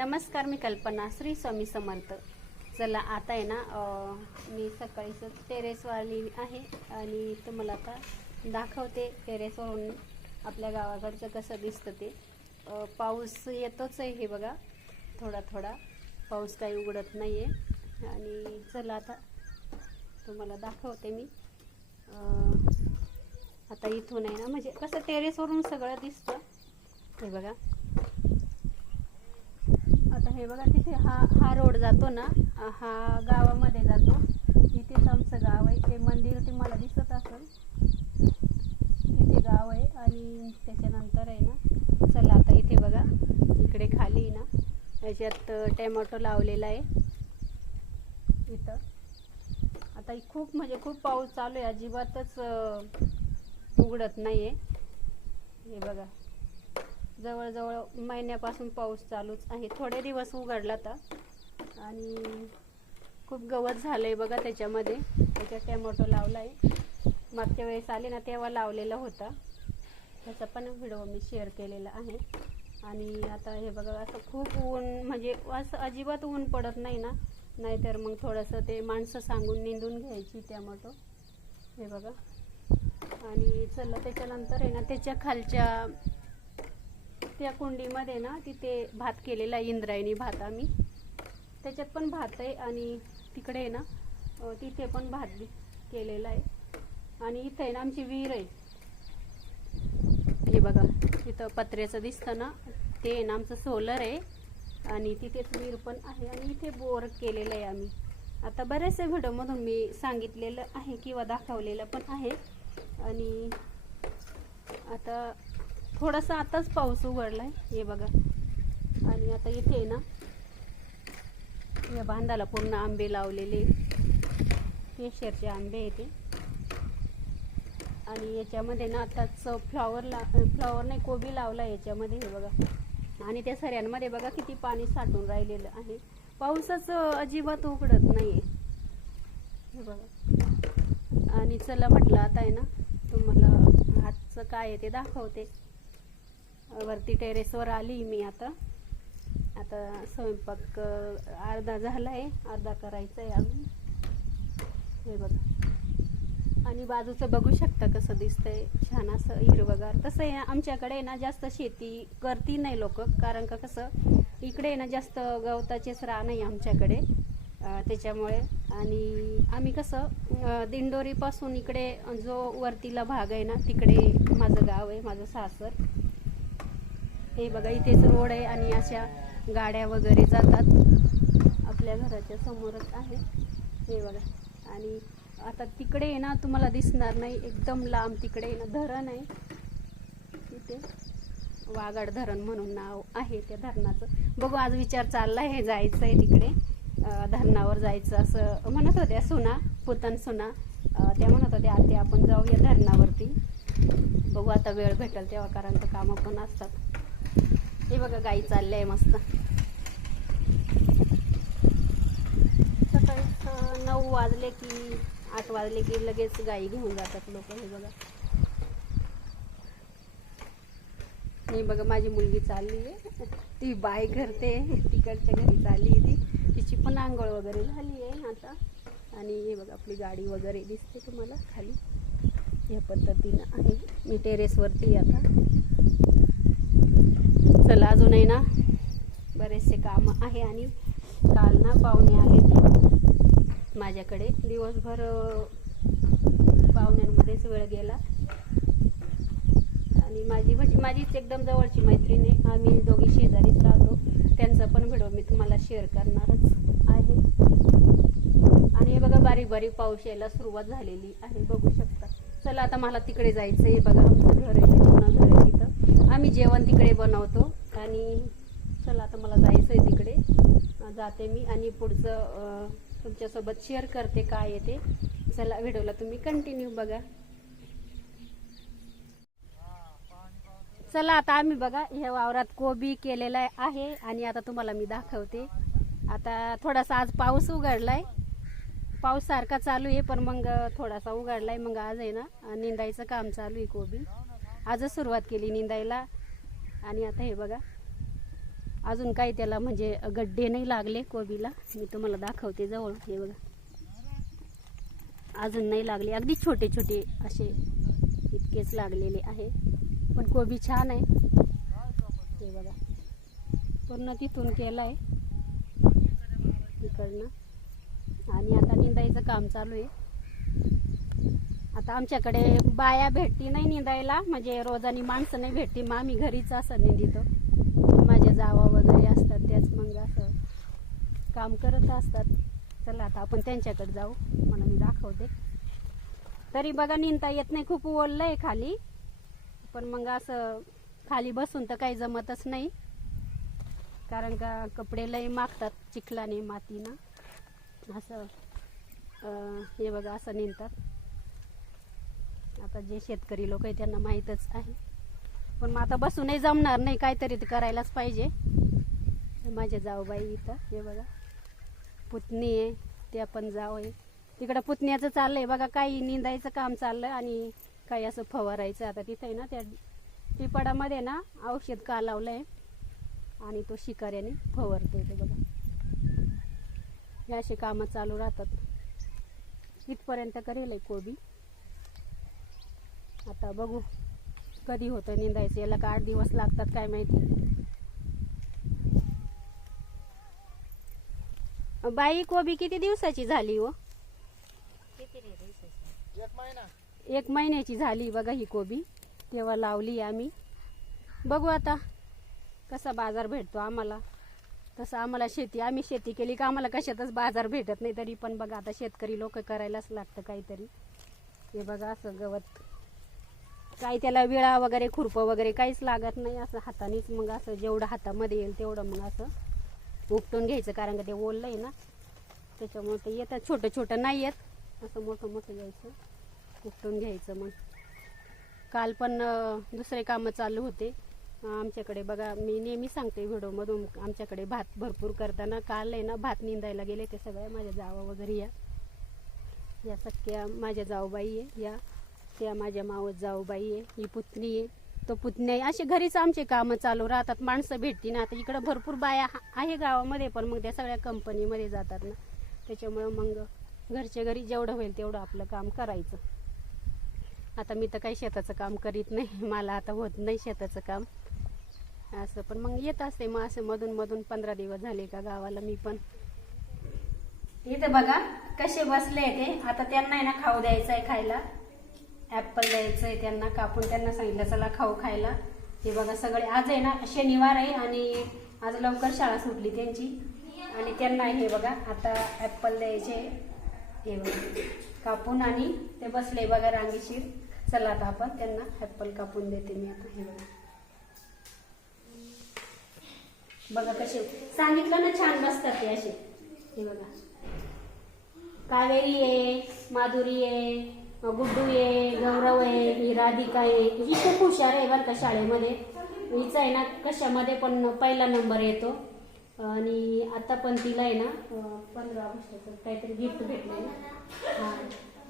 नमस्कार मी कल्पना. श्री स्वामी समर्थ. चला आता आहे ना मी सकाळीच टेरेसवरली आहे आणि तुम्हाला आता दाखवते टेरेसवरून आपल्या गावाकडचं कसं दिसतं ते. पाऊस येतोच आहे हे बघा. थोडा थोडा. पाऊस काही उघडत नाही आहे आणि चला आता तुम्हाला दाखवते मी. आता इथून आहे ना म्हणजे कसं टेरेसवरून सगळं दिसतं. हे बघा. आता हे बघा तिथे हा हा रोड जातो ना हा गावामध्ये जातो. इथेच आमचं गाव आहे. ते मंदिर तुम्हाला दिसत असेल. तिथे गाव आहे आणि त्याच्यानंतर आहे ना चला आता इथे बघा. इकडे खाली ना याच्यात टॅमॅटो लावलेला आहे. इथं. आता खूप म्हणजे खूप पाऊस चालू आहे. अजिबातच उघडत नाही आहे हे बघा. जवळजवळ महिन्यापासून पाऊस चालूच आहे. थोडे दिवस उघडला तर. आणि खूप गवत झालं आहे बघा त्याच्यामध्ये. त्याच्यात टॅमॅटो आहे मागच्या वेळेस आले ना तेव्हा लावलेला होता. त्याचा पण व्हिडिओ मी शेअर केलेला आहे. आणि आता हे बघा असं खूप ऊन म्हणजे असं अजिबात ऊन पडत नाही ना. नाहीतर मग थोडंसं ते माणसं सांगून निंदून घ्यायची टॅमॅटो. हे बघा. आणि चला त्याच्यानंतर आहे ना त्याच्या खालच्या त्या कुंडीमध्ये ना तिथे भात केलेला आहे इंद्रायणी भात आम्ही. त्याच्यात पण भात आहे आणि तिकडे आहे ना तिथे पण भात केलेला आहे. आणि इथे आहे ना आमची विहीर आहे. हे बघा तिथं पत्र्याचं दिसतं ना ते आहे ना आमचं सोलर आहे. आणि तिथेच विहीर पण आहे आणि इथे बोर केलेलं आहे आम्ही. आता बऱ्याचशा व्हिडिओमधून मी सांगितलेलं आहे किंवा दाखवलेलं पण आहे. आणि आता थोडासा आताच पाऊस उघडलाय. हे बघा. आणि आता इथे आहे ना या बांधाला पूर्ण आंबे लावलेले केशरचे आंबे येते आणि याच्यामध्ये ना आताच फ्लॉवर ला फ्लॉवर नाही कोबी लावला याच्यामध्ये हे बघा. आणि त्या सऱ्यांमध्ये बघा किती पाणी साठून राहिलेलं आहे. पाऊसच अजिबात उघडत नाही हे बघा. आणि चला म्हटलं आता आहे ना तुम्हाला आजचं काय आहे ते दाखवते. वरती टेरेसवर आली मी आता. आता स्वयंपाक अर्धा झाला आहे अर्धा करायचा आहे अजून. हे बघा. आणि बाजूचं बघू शकता कसं दिसतंय. छान असं हिरवगार. तसं आहे आमच्याकडे ना जास्त शेती करती नाही लोक. कारण का कसं इकडे ना जास्त गवताचेच रान आहे आमच्याकडे. त्याच्यामुळे. आणि आम्ही कसं दिंडोरीपासून इकडे जो वरतीला भाग आहे ना तिकडे माझं गाव आहे माझं सासर. हे बघा इथेच रोड आहे आणि अशा गाड्या वगैरे जातात. आपल्या घराच्या समोरच आहे. हे बघा. आणि आता तिकडे आहे ना तुम्हाला दिसणार नाही. एकदम लांब तिकडे आहे ना धरण आहे. तिथे वाघाड धरण म्हणून नाव आहे त्या धरणाचं. बघू आज विचार चालला आहे जायचं आहे तिकडे धरणावर जायचं असं म्हणत होत्या सुना पुतन सुना. त्या म्हणत होत्या आते आपण जाऊया धरणावरती. बघू आता वेळ भेटेल तेव्हा कारण कामं पण असतात. हे बघा गाई चालल्या आहे मस्त. सकाळी नऊ वाजले की आठ वाजले की लगेच गाई घेऊन जातात लोक हे बघा. हे बघा माझी मुलगी चालली आहे. ती बाय करते. तिकडच्या घरी चालली आहे ती. तिची पण आंघोळ वगैरे झाली आहे आता. आणि हे बघा आपली गाडी वगैरे दिसते तुम्हाला खाली. या पद्धतीनं आहे. मी टेरेसवरती आता. चला अजून आहे ना बरेचसे काम आहे आणि काल ना पाहुणे आले माझ्याकडे. दिवसभर पाहुण्यांमध्येच वेळ गेला. आणि माझी म्हणजे माझीच एकदम जवळची मैत्रीण आहे. आम्ही दोघी शेजारीच राहतो. त्यांचा पण व्हिडिओ मी तुम्हाला शेअर करणारच आहे. आणि हे बघा बारीक बारीक पाऊस यायला सुरुवात झालेली आहे. बघू शकता. चला आता मला तिकडे जायचं आहे बघा आमचं घर आहे जुनं घर आहे तिथं. आम्ही जेवण तिकडे बनवतो. आणि चला आता मला जायचं आहे तिकडे. जाते मी आणि पुढचं तुमच्यासोबत शेअर करते काय आहे ते. चला व्हिडिओला तुम्ही कंटिन्यू बघा. चला आता आम्ही बघा ह्या वावरात कोबी केलेला आहे आणि आता तुम्हाला मी दाखवते. आता थोडासा आज पाऊस उघडलाय. पाऊस सारखा चालू आहे पण मग थोडासा उघडलाय मग आज आहे ना निंदायचं काम चालू आहे कोबी. आजच सुरुवात केली निंदायला आणि आता हे बघा. अजून काही त्याला म्हणजे गड्डे नाही लागले कोबीला. मी तुम्हाला दाखवते जवळ. हे बघा. अजून नाही लागले. अगदी छोटे छोटे असे इतकेच लागलेले आहे. पण कोबी छान आहे. हे बघा. पूर्ण तिथून केलं आहे तिकडनं आणि आता निंदायचं काम चालू आहे. आता आमच्याकडे बाया भेटती नाही निंदायला म्हणजे रोजानी माणसं नाही भेटती. मग आम्ही घरीच असं निंदितो. माझ्या जावा वगैरे असतात त्याच मग असं काम करत असतात. चला आता आपण त्यांच्याकडे जाऊ मला मी दाखवते. तरी बघा निंदता येत नाही खूप ओललं आहे खाली. पण मग असं खाली बसून तर काही जमतच नाही. कारण का कपडे लई मागतात चिखलाने मातीनं. असं हे बघा असं निंदतात. आता जे शेतकरी लोक आहे त्यांना माहीतच आहे. पण मग आता बसूनही जमणार नाही काहीतरी ते करायलाच पाहिजे. माझ्या जाऊबाई इथं हे बघा. पुतणी आहे ते पण जाव आहे. तिकडं पुतण्याचं चाललंय बघा काही निंदायचं काम चाललं आणि काही असं फवारायचं. आता तिथे आहे ना त्या पिपाडामध्ये ना औषध का लावलंय आणि तो शिकाऱ्याने फवारतोय ते बघा. हे असे कामं चालू राहतात. इथपर्यंत करेल आहे कोबी. आता बघू. कधी होतं निंदायचं? याला का आठ दिवस लागतात काय माहिती? बाई कोबी किती दिवसाची झाली हो? एक महिना. एक महिन्याची झाली बघा ही कोबी. तेव्हा लावली आम्ही. बघू आता कसा बाजार भेटतो आम्हाला. तसं आम्हाला शेती आम्ही शेती केली का आम्हाला कशातच बाजार भेटत नाही. तरी पण बघा आता शेतकरी लोक करायलाच लागतं काहीतरी. हे बघा असं गवत. काही त्याला विळा वगैरे खुरपं वगैरे काहीच लागत नाही. असं हातानेच मग असं जेवढं हातामध्ये येईल तेवढं मग असं उपटून घ्यायचं. कारण का ते ओललं आहे ना त्याच्यामुळे ते येतात. छोटं छोटं नाही येत. असं मोठं मोठं घ्यायचं उपटून घ्यायचं मग. काल पण दुसरे कामं चालू होते. आमच्याकडे बघा मी नेहमी सांगते व्हिडिओमधून आमच्याकडे भात भरपूर करताना काल आहे ना भात निंदायला गेले ते सगळ्या माझ्या जावा वगैरे या. या सख्या माझ्या जाऊबाई आहे या. त्या माझ्या मावत जाऊबाई आहे ही पुतणी आहे. तो पुतणी आहे. असे घरीच आमचे कामं चालू राहतात. माणसं भेटतील ना आता इकडं भरपूर बाया आहे गावामध्ये पण मग त्या सगळ्या कंपनीमध्ये जातात ना. त्याच्यामुळं मग घरच्या घरी जेवढं होईल तेवढं आपलं काम करायचं. आता मी तर काही शेताचं काम करीत नाही. मला आता होत नाही शेताचं काम. असं पण मग येत असते. मग असं मधून मधून पंधरा दिवस झाले का गावाला मी पण. इथे बघा कसे बसले ते. आता त्यांना ना खाऊ द्यायचं आहे खायला. ऍपल द्यायचं आहे त्यांना कापून त्यांना सांगितलं चला खाऊ खायला. हे बघा सगळे आज आहे ना शनिवार आहे आणि आज लवकर शाळा सुटली त्यांची. आणि त्यांना हे बघा आता ऍपल द्यायचे हे बघा कापून आणि ते बसले बघा रांगीशीर. चला आता आपण त्यांना ऍपल कापून देते मी आता हे बघा. बघा कसे सांगितलं ना छान बसतात ते असे. हे बघा. कावेरी आहे माधुरी आहे. गुड्डू आहे गौरव आहे ही राधिका आहे ही खूप हुशार आहे बरं का शाळेमध्ये. हिचा आहे ना कशामध्ये पण पहिला नंबर येतो. आणि आता पण तिला आहे ना पंधरा ऑगस्टचं काहीतरी गिफ्ट भेटलंय ना हा.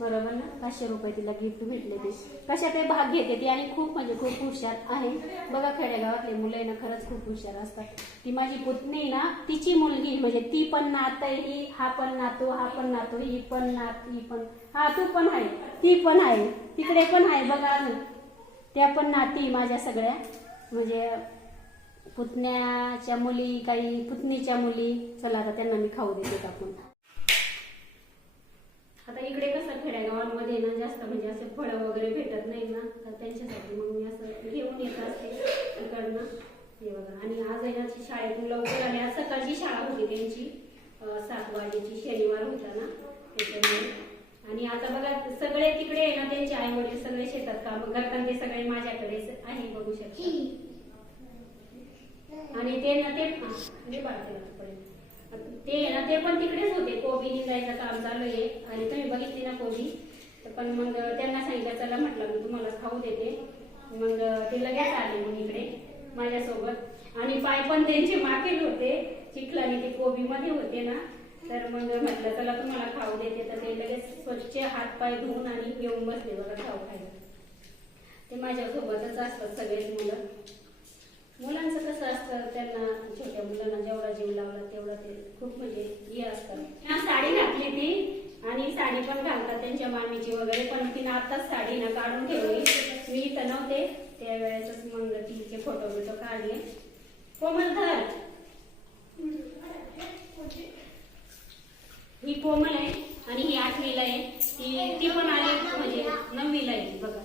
बरोबर ना? पाचशे रुपये तिला गिफ्ट भेटले ते. कशा ते भाग घेते ती आणि खूप म्हणजे खूप हुशार आहे. बघा खेडेगावातले मुलं आहे ना खरंच खूप हुशार असतात. ती माझी पुतणी ना तिची मुलगी म्हणजे ती पण नात आहे ही हा पण नातो हा पण नातो ही पण नात ही पण हा तू पण आहे ती पण आहे तिकडे पण आहे बघा त्या पण नाती माझ्या सगळ्या. म्हणजे पुतण्याच्या मुली काही पुतणीच्या मुली. चला आता त्यांना मी खाऊ देते आपण. आता इकडे कसं खेड्यागावांमध्ये ना जास्त म्हणजे असे फळं वगैरे भेटत नाही ना तर त्यांच्यासाठी मग मी असं घेऊन येत असते इकडनं. हे बघा आणि आज आहे ना शाळेतून लवकर आले आज सकाळची शाळा होती त्यांची. सात वाजेची शनिवार होता ना त्याच्यामुळे. आणि आता बघा सगळे तिकडे आहे ना त्यांचे आई वडील सगळे शेतात काम करतात. ते सगळे माझ्याकडे आहे बघू शकता. आणि ते ना ते ते आहे ना ते पण तिकडेच होते. कोबी निघायचं काम चालू आहे. आणि तुम्ही बघितली ना कोबी? तर पण मग त्यांना सांगितलं चला म्हटलं मी तुम्हाला खाऊ देते. मग ते लगेच आले मग इकडे माझ्यासोबत. आणि पाय पण त्यांचे माकेल होते. चिखलाने ते कोबीमध्ये होते ना. तर मग म्हटलं चला तुम्हाला खाऊ देते. तर ते लगेच स्वच्छ हात पाय धुवून आणि येऊन बसले बघा खाऊ खायला ते माझ्यासोबतच असतात सगळेच मुलं. मुलांचं कसं असतं त्यांना छोट्या मुलांना जेवढा जीव लावला तेवढा ते खूप म्हणजे हे असतं. साडी घातली ती आणि साडी पण घालतात त्यांच्या मामीची वगैरे पण तिने आताच साडी ना काढून ठेवली. मी इथं नव्हते त्यावेळेसच मग तिचे फोटो बिटो काढले. कोमल धर. ही कोमल आहे आणि ही आठवीला आहे. ती ती पण आली म्हणजे नववीला आहे बघा.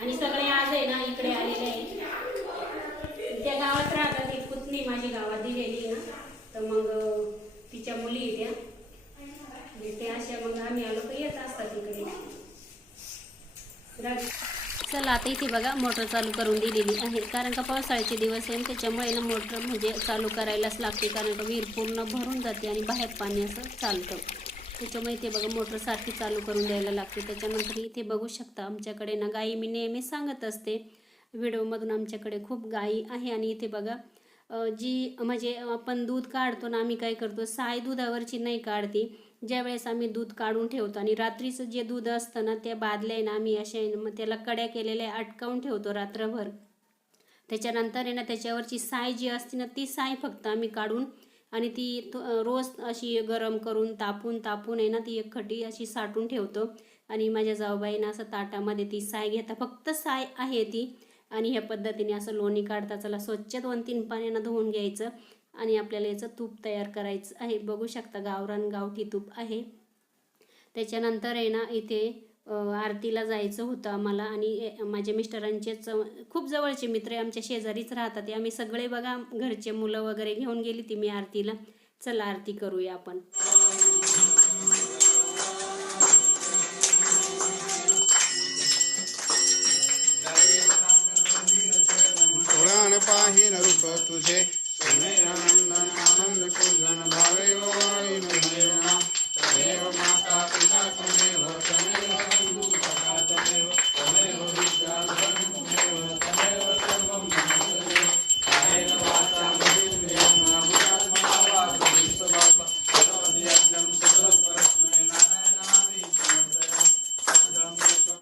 आणि सगळे आज आहे ना इकडे आलेले आहे त्या गावात राहतात एक पुतणी माझी गावात दिलेली आहे ना. तर मग तिच्या मुली आहे त्या म्हणजे ते अशा मग आम्ही आलो का येत असतात इकडे. चला आता इथे बघा मोटर चालू करून दिलेली आहे. कारण का पावसाळ्याचे दिवस आहे त्याच्यामुळे ना मोटर म्हणजे चालू करायलाच लागते. कारण का विहीर पूर्ण भरून जाते आणि बाहेर पाणी असं चालतं. त्याच्यामुळे इथे बघा मोटर सारखी चालू करून द्यायला लागते. त्याच्यानंतर इथे बघू शकता आमच्याकडे ना गाई मी नेहमी सांगत असते. व्हिडिओमधून आमच्याकडे खूप गाई आहे आणि इथे बघा जी म्हणजे आपण दूध काढतो ना आम्ही काय करतो साय दुधावरची नाही काढते. ज्यावेळेस आम्ही दूध काढून ठेवतो आणि रात्रीचं जे दूध असतं ना त्या बादल्या आहे ना आम्ही अशा आहे ना, मग त्याला कड्या केलेल्या अटकावून ठेवतो रात्रभर. त्याच्यानंतर आहे ना त्याच्यावरची साय जी असते ना ती साय फक्त आम्ही काढून आणि ती रोज अशी गरम करून तापून तापून आहे ना ती एक खटी अशी साठून ठेवतो. आणि माझ्या जाऊबाईनं असं ताटामध्ये ती साय घेता फक्त साय आहे ती. आणि ह्या पद्धतीने असं लोणी काढता चला स्वच्छ दोन तीन पाण्यानं धुवून घ्यायचं. आणि आपल्याला याचं तूप तयार करायचं आहे. बघू शकता गावरान गावठी तूप आहे. त्याच्यानंतर आहे ना इथे आरतीला जायचं होतं आम्हाला आणि ए- माझ्या मिस्टरांचेच खूप जवळचे मित्र आमच्या शेजारीच राहतात ते. आम्ही सगळे बघा घरचे मुलं वगैरे घेऊन गेली ती मी आरतीला. चला आरती करूया आपण. पाहिन रूप तुझे.